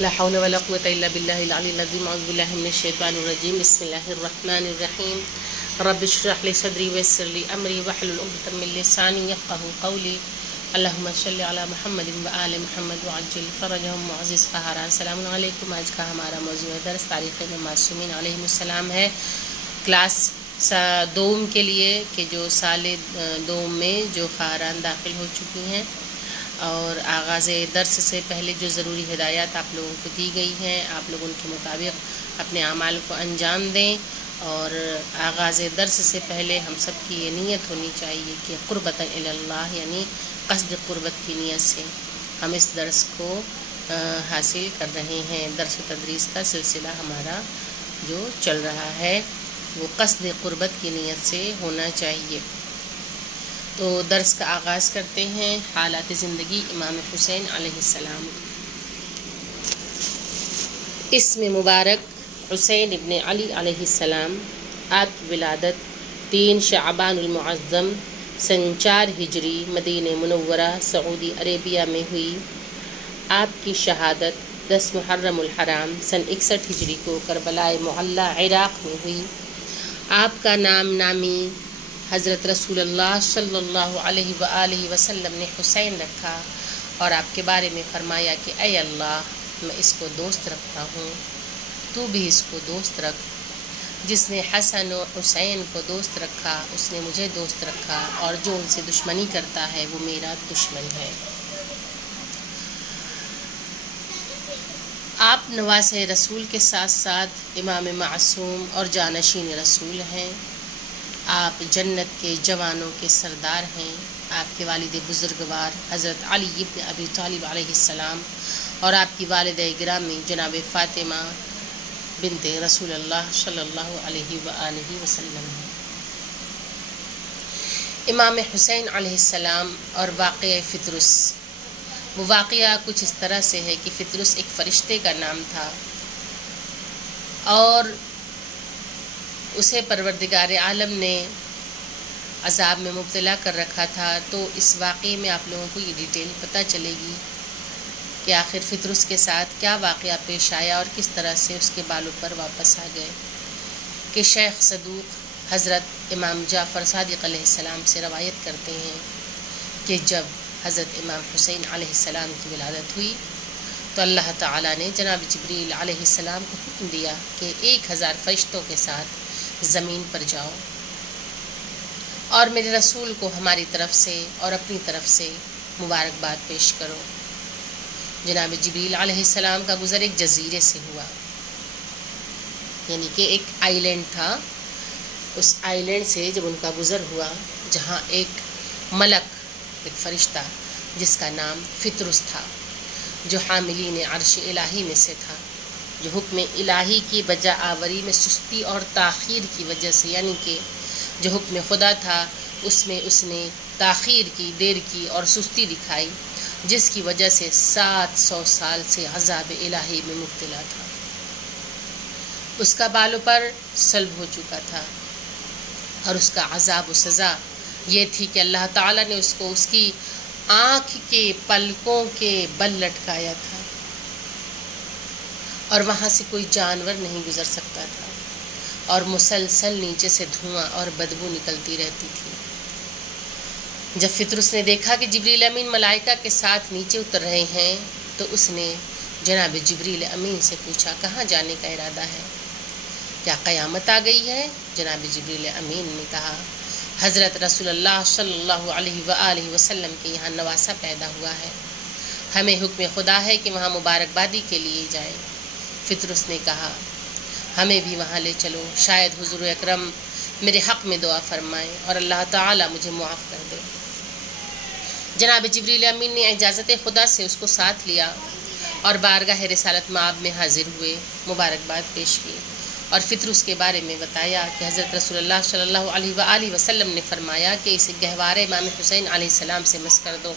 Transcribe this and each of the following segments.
لا حول ولا قوة إلا بالله العلي العظيم أعوذ بالله من الشيطان الرجيم بسم الله الرحمن الرحيم رب اشرح لي صدري ويسر لي أمري واحلل عقدة من لساني يفقهوا قولي اللهم صل على محمد وآل محمد وعجل فرجهم معزز قہرا۔ السلام علیکم۔ آج کا ہمارا موضوع درس تاریخ معصومین علیہم السلام ہے، کلاس دوم کے لیے کہ جو سال دوم میں جو خواہران داخل ہو چکی ہیں، اور آغاز درس سے پہلے جو ضروری ہدایات آپ لوگوں کو دی گئی ہیں، آپ لوگ ان کے مطابق اپنے اعمال کو انجام دیں۔ اور آغاز درس سے پہلے ہم سب کی یہ نیت ہونی چاہیے کہ قربۃ الی اللہ، یعنی قصد قربت کی نیت سے ہم اس درس کو حاصل کر رہے ہیں۔ درس و تدریس کا سلسلہ ہمارا جو چل رہا ہے وہ قصد قربت کی نیت سے ہونا چاہیے۔ تو درس کا آغاز کرتے ہیں۔ حالات زندگی امام حسین علیہ السلام۔ اسم مبارک حسین ابن علی علیہ السلام۔ آپ کی ولادت 3 شعبان المعظم سن 4 ہجری مدینہ منورہ سعودی عربیہ میں ہوئی۔ آپ کی شہادت 10 محرم الحرام سن 61 ہجری کو کربلا معلی عراق میں ہوئی۔ آپ کا نامی حضرت رسول اللہ صلی اللہ علیہ وآلہ وسلم نے حسین رکھا، اور آپ کے بارے میں فرمایا کہ اے اللہ، میں اس کو دوست رکھتا ہوں، تو بھی اس کو دوست رکھ۔ جس نے حسن و حسین کو دوست رکھا اس نے مجھے دوست رکھا، اور جو ان سے دشمنی کرتا ہے وہ میرا دشمن ہے۔ آپ نواز رسول کے ساتھ ساتھ امام معصوم اور جانشین رسول ہیں۔ آپ جنت کے جوانوں کے سردار ہیں۔ آپ کے والد بزرگوار حضرت علی ابن ابی طالب علیہ السلام اور آپ کی والدہ گرامی جناب فاطمہ بنت رسول اللہ صلی اللہ علیہ وآلہ وسلم ہیں۔ امام حسین علیہ السلام اور واقعہ فطرس۔ وہ واقعہ کچھ اس طرح سے ہے کہ فطرس ایک فرشتے کا نام تھا، اور اسے پروردگار عالم نے عذاب میں مبتلا کر رکھا تھا۔ تو اس واقعے میں آپ لوگوں کو یہ ڈیٹیل پتہ چلے گی کہ آخر فطرس کے ساتھ کیا واقعہ پیش آیا اور کس طرح سے اس کے بالوں پر واپس آ گئے۔ کہ شیخ صدوق حضرت امام جعفر صادق علیہ السلام سے روایت کرتے ہیں کہ جب حضرت امام حسین علیہ السلام کی ولادت ہوئی تو اللہ تعالیٰ نے جناب جبریل علیہ السلام کو حکم دیا کہ 1000 فرشتوں کے ساتھ زمین پر جاؤ اور میرے رسول کو ہماری طرف سے اور اپنی طرف سے مبارکباد پیش کرو۔ جناب جبریل علیہ السلام کا گزر ایک جزیرے سے ہوا، یعنی کہ ایک آئی لینڈ تھا۔ اس آئی لینڈ سے جب ان کا گزر ہوا، جہاں ایک ملک، ایک فرشتہ جس کا نام فطرس تھا، جو حاملین عرش الہی میں سے تھا، جو حکم الہی کی بجا آوری میں سستی اور تاخیر کی وجہ سے، یعنی کہ جو حکم خدا تھا اس میں اس نے تاخیر کی، دیر کی اور سستی دکھائی، جس کی وجہ سے 700 سال سے عذاب الہی میں مبتلا تھا۔ اس کا بالوں پر صلب ہو چکا تھا، اور اس کا عذاب و سزا یہ تھی کہ اللہ تعالیٰ نے اس کو اس کی آنکھ کے پلکوں کے بل لٹکایا تھا، اور وہاں سے کوئی جانور نہیں گزر سکتا تھا، اور مسلسل نیچے سے دھواں اور بدبو نکلتی رہتی تھی۔ جب فطرس نے دیکھا کہ جبریل امین ملائکہ کے ساتھ نیچے اتر رہے ہیں تو اس نے جناب جبریل امین سے پوچھا کہاں جانے کا ارادہ ہے؟ کیا قیامت آ گئی ہے؟ جناب جبریل امین نے کہا حضرت رسول اللہ صلی اللہ علیہ وآلہ وسلم کے یہاں نواسہ پیدا ہوا ہے، ہمیں حکم خدا ہے کہ وہاں مبارکبادی کے لیے جائیں۔ فطرس نے کہا ہمیں بھی وہاں لے چلو، شاید حضور اکرم میرے حق میں دعا فرمائیں اور اللہ تعالیٰ مجھے معاف کر دے۔ جناب جبریل امین نے اجازت خدا سے اس کو ساتھ لیا اور بارگاہ رسالت مآب میں حاضر ہوئے، مبارکباد پیش کی، اور فطرس کے بارے میں بتایا کہ حضرت رسول اللہ صلی اللہ علیہ وآلہ وسلم نے فرمایا کہ اسے گہوارے امام حسین علیہ السلام سے مس کر دو۔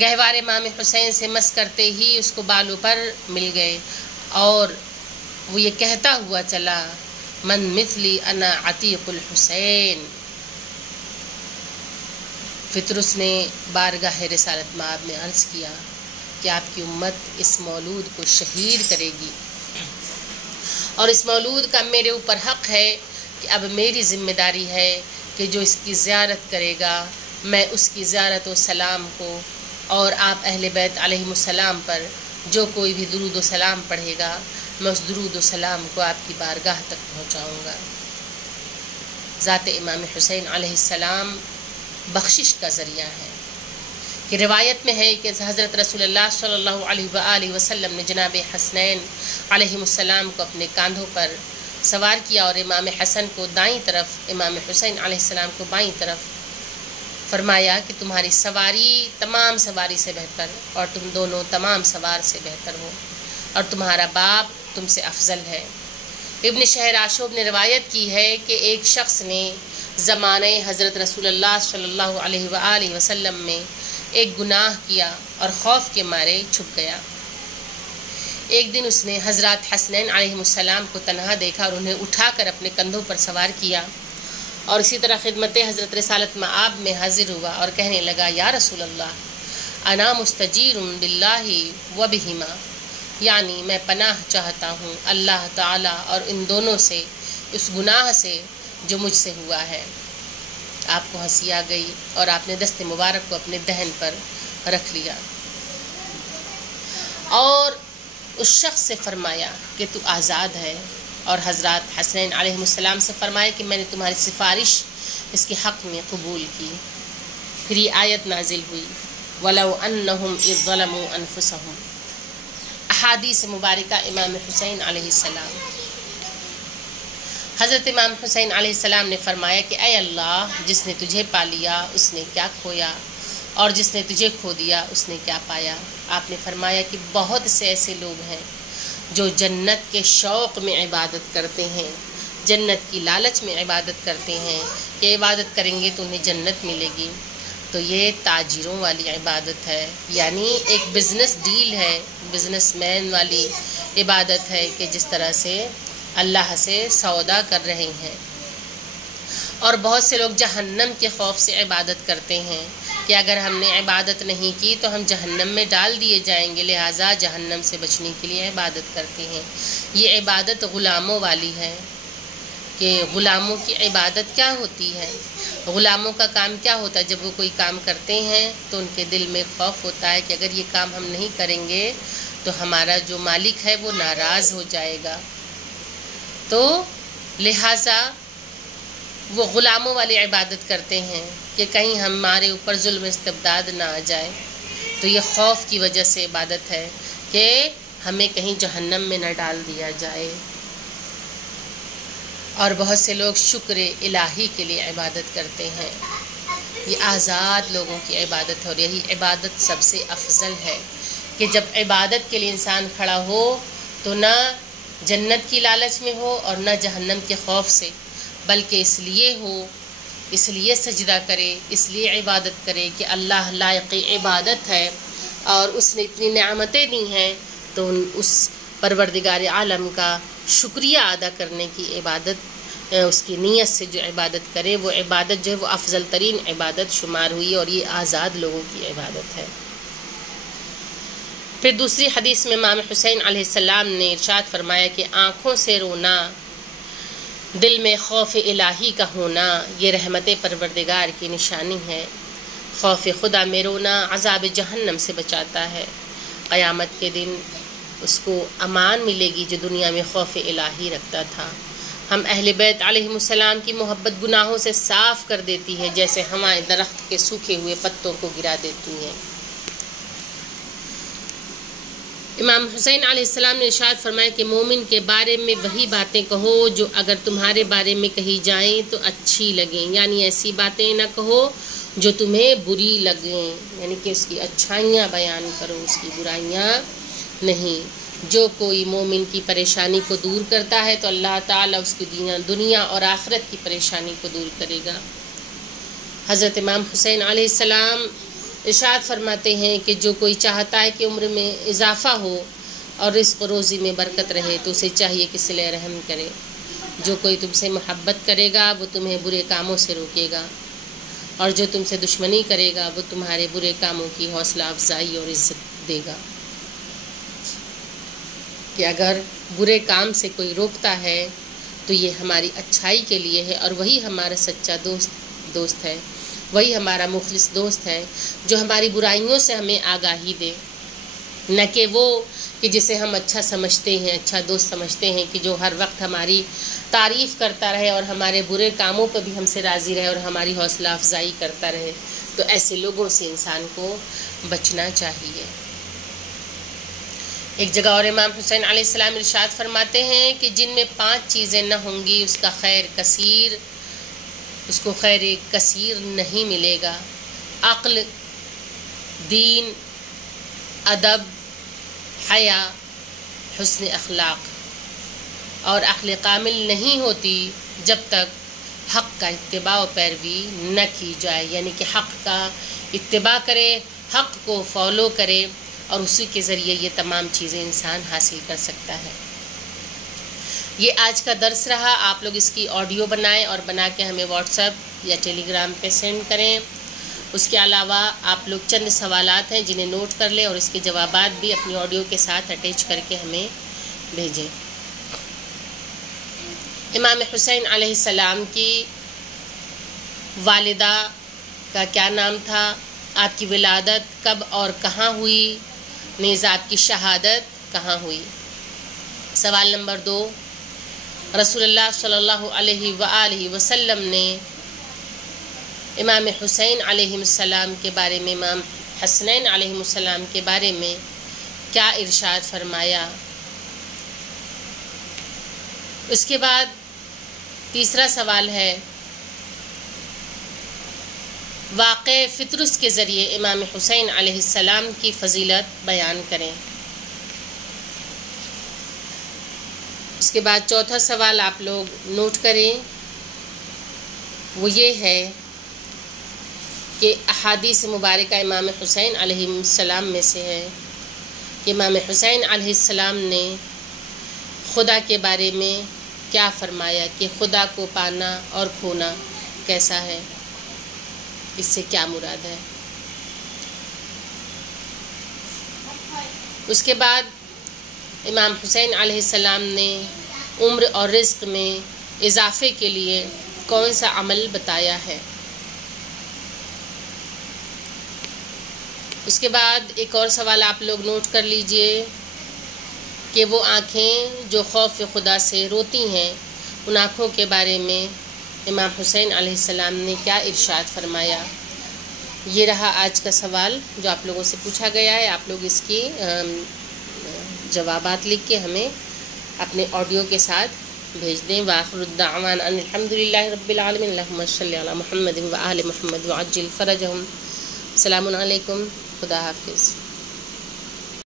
گہوارے امام حسین سے مس کرتے ہی اس کو بالوں پر مل گئے، اور وہ یہ کہتا ہوا چلا من مثلی انا عتیق الحسین۔ فطرس نے بارگاہ رسالت مآب میں عرض کیا کہ آپ کی امت اس مولود کو شہید کرے گی، اور اس مولود کا میرے اوپر حق ہے کہ اب میری ذمہ داری ہے کہ جو اس کی زیارت کرے گا میں اس کی زیارت و سلام کو، اور آپ اہل بیت علیہم السلام پر جو کوئی بھی درود و سلام پڑھے گا میں اس درود و سلام کو آپ کی بارگاہ تک پہنچاؤں گا۔ ذات امام حسین علیہ السلام بخشش کا ذریعہ ہے، کہ روایت میں ہے کہ حضرت رسول اللہ صلی اللہ علیہ وآلہ وسلم نے جناب حسنین علیہم السلام کو اپنے کاندھوں پر سوار کیا اور امام حسن کو دائیں طرف، امام حسین علیہ السلام کو بائیں طرف، فرمایا کہ تمہاری سواری تمام سواری سے بہتر اور تم دونوں تمام سوار سے بہتر ہو، اور تمہارا باپ تم سے افضل ہے۔ ابن شہر آشوب نے روایت کی ہے کہ ایک شخص نے زمانۂ حضرت رسول اللہ صلی اللہ علیہ وآلہ وسلم میں ایک گناہ کیا اور خوف کے مارے چھپ گیا۔ ایک دن اس نے حضرات حسنین علیہ السلام کو تنہا دیکھا اور انہیں اٹھا کر اپنے کندھوں پر سوار کیا، اور اسی طرح خدمت حضرت رسالت مآب میں حاضر ہوا اور کہنے لگا، یا رسول اللہ انا مستجیر باللہ و بہما، یعنی میں پناہ چاہتا ہوں اللہ تعالیٰ اور ان دونوں سے، اس گناہ سے جو مجھ سے ہوا ہے۔ آپ کو ہنسی آ گئی اور آپ نے دست مبارک کو اپنے دہن پر رکھ لیا اور اس شخص سے فرمایا کہ تو آزاد ہے، اور حضرات حسنین علیہ السلام سے فرمایا کہ میں نے تمہاری سفارش اس کے حق میں قبول کی۔ پھر یہ آیت نازل ہوئی، وَلَوْ أَنَّهُمْ إِذْ ظَلَمُوا أَنفُسَهُمْ۔ احادیث مبارکہ امام حسین علیہ السلام۔ حضرت امام حسین علیہ السلام نے فرمایا کہ اے اللہ، جس نے تجھے پا لیا اس نے کیا کھویا، اور جس نے تجھے کھو دیا اس نے کیا پایا۔ آپ نے فرمایا کہ بہت سے ایسے لوگ ہیں جو جنت کے شوق میں عبادت کرتے ہیں، جنت کی لالچ میں عبادت کرتے ہیں کہ عبادت کریں گے تو انہیں جنت ملے گی، تو یہ تاجروں والی عبادت ہے، یعنی ایک بزنس ڈیل ہے، بزنس مین والی عبادت ہے کہ جس طرح سے اللہ سے سودا کر رہے ہیں۔ اور بہت سے لوگ جہنم کے خوف سے عبادت کرتے ہیں کہ اگر ہم نے عبادت نہیں کی تو ہم جہنم میں ڈال دیے جائیں گے، لہٰذا جہنم سے بچنے کے لیے عبادت کرتے ہیں۔ یہ عبادت غلاموں والی ہے کہ غلاموں کی عبادت کیا ہوتی ہے، غلاموں کا کام کیا ہوتا ہے، جب وہ کوئی کام کرتے ہیں تو ان کے دل میں خوف ہوتا ہے کہ اگر یہ کام ہم نہیں کریں گے تو ہمارا جو مالک ہے وہ ناراض ہو جائے گا، تو لہٰذا وہ غلاموں والی عبادت کرتے ہیں کہ کہیں ہمارے اوپر ظلم استبداد نہ آ جائے، تو یہ خوف کی وجہ سے عبادت ہے کہ ہمیں کہیں جہنم میں نہ ڈال دیا جائے۔ اور بہت سے لوگ شکر الہی کے لیے عبادت کرتے ہیں، یہ آزاد لوگوں کی عبادت ہے، اور یہی عبادت سب سے افضل ہے کہ جب عبادت کے لیے انسان کھڑا ہو تو نہ جنت کی لالچ میں ہو اور نہ جہنم کے خوف سے، بلکہ اس لیے ہو، اس لیے سجدہ کرے، اس لیے عبادت کرے کہ اللہ لائق عبادت ہے اور اس نے اتنی نعمتیں دی ہیں، تو اس پروردگار عالم کا شکریہ ادا کرنے کی عبادت، اس کی نیت سے جو عبادت کرے وہ عبادت جو ہے وہ افضل ترین عبادت شمار ہوئی، اور یہ آزاد لوگوں کی عبادت ہے۔ پھر دوسری حدیث میں امام حسین علیہ السلام نے ارشاد فرمایا کہ آنکھوں سے رونا، دل میں خوف الہی کا ہونا، یہ رحمت پروردگار کی نشانی ہے۔ خوف خدا میں رونا عذاب جہنم سے بچاتا ہے، قیامت کے دن اس کو امان ملے گی جو دنیا میں خوف الہی رکھتا تھا۔ ہم اہل بیت علیہم السلام کی محبت گناہوں سے صاف کر دیتی ہے، جیسے ہوائیں درخت کے سوکھے ہوئے پتوں کو گرا دیتی ہیں۔ امام حسین علیہ السلام نے ارشاد فرمایا کہ مومن کے بارے میں وہی باتیں کہو جو اگر تمہارے بارے میں کہی جائیں تو اچھی لگیں، یعنی ایسی باتیں نہ کہو جو تمہیں بری لگیں، یعنی کہ اس کی اچھائیاں بیان کرو، اس کی برائیاں نہیں۔ جو کوئی مومن کی پریشانی کو دور کرتا ہے تو اللہ تعالیٰ اس کی دنیا اور آخرت کی پریشانی کو دور کرے گا۔ حضرت امام حسین علیہ السلام ارشاد فرماتے ہیں کہ جو کوئی چاہتا ہے کہ عمر میں اضافہ ہو اور رزق و روزی میں برکت رہے تو اسے چاہیے کہ صلہ رحم کرے۔ جو کوئی تم سے محبت کرے گا وہ تمہیں برے کاموں سے روکے گا، اور جو تم سے دشمنی کرے گا وہ تمہارے برے کاموں کی حوصلہ افزائی اور عزت دے گا۔ کہ اگر برے کام سے کوئی روکتا ہے تو یہ ہماری اچھائی کے لیے ہے، اور وہی ہمارا سچا دوست ہے، وہی ہمارا مخلص دوست ہے جو ہماری برائیوں سے ہمیں آگاہی دے، نہ کہ وہ کہ جسے ہم اچھا سمجھتے ہیں، اچھا دوست سمجھتے ہیں، کہ جو ہر وقت ہماری تعریف کرتا رہے اور ہمارے برے کاموں پہ بھی ہم سے راضی رہے اور ہماری حوصلہ افزائی کرتا رہے۔ تو ایسے لوگوں سے انسان کو بچنا چاہیے۔ ایک جگہ اور امام حسین علیہ السلام ارشاد فرماتے ہیں کہ جن میں 5 چیزیں نہ ہوں گی اس کو خیر کثیر نہیں ملے گا: عقل، دین، ادب، حیا، حسن اخلاق۔ اور عقل کامل نہیں ہوتی جب تک حق کا اتباع و پیروی نہ کی جائے، یعنی کہ حق کا اتباع کرے، حق کو فالو کرے، اور اسی کے ذریعے یہ تمام چیزیں انسان حاصل کر سکتا ہے۔ یہ آج کا درس رہا۔ آپ لوگ اس کی آڈیو بنائیں اور بنا کے ہمیں واٹس ایپ یا ٹیلی گرام پہ سینڈ کریں۔ اس کے علاوہ آپ لوگ چند سوالات ہیں جنہیں نوٹ کر لیں اور اس کے جوابات بھی اپنی آڈیو کے ساتھ اٹیچ کر کے ہمیں بھیجیں۔ امام حسین علیہ السلام کی والدہ کا کیا نام تھا؟ آپ کی ولادت کب اور کہاں ہوئی؟ نیز آپ کی شہادت کہاں ہوئی؟ سوال نمبر 2، رسول اللہ صلی اللہ علیہ وآلہ وسلم نے امام حسین علیہ السلام کے بارے میں، امام حسنین علیہ السلام کے بارے میں کیا ارشاد فرمایا؟ اس کے بعد تیسرا سوال ہے، واقع فطرس کے ذریعے امام حسین علیہ السلام کی فضیلت بیان کریں۔ اس کے بعد چوتھا سوال آپ لوگ نوٹ کریں، وہ یہ ہے کہ احادیث مبارکہ امام حسین علیہ السلام میں سے ہے کہ امام حسین علیہ السلام نے خدا کے بارے میں کیا فرمایا، کہ خدا کو پانا اور کھونا کیسا ہے، اس سے کیا مراد ہے۔ اس کے بعد امام حسین علیہ السلام نے عمر اور رزق میں اضافے کے لیے کون سا عمل بتایا ہے۔ اس کے بعد ایک اور سوال آپ لوگ نوٹ کر لیجئے کہ وہ آنکھیں جو خوف خدا سے روتی ہیں، ان آنکھوں کے بارے میں امام حسین علیہ السلام نے کیا ارشاد فرمایا۔ یہ رہا آج کا سوال جو آپ لوگوں سے پوچھا گیا ہے۔ آپ لوگ اس کی جوابات لکھ کے ہمیں اپنے آڈیو کے ساتھ بھیج دیں۔ وآخر الدعوان ان الحمدللہ رب العالمین، اللہم صلی علی محمد وآل محمد وعجل فرجہم۔ السلام علیکم، خدا حافظ۔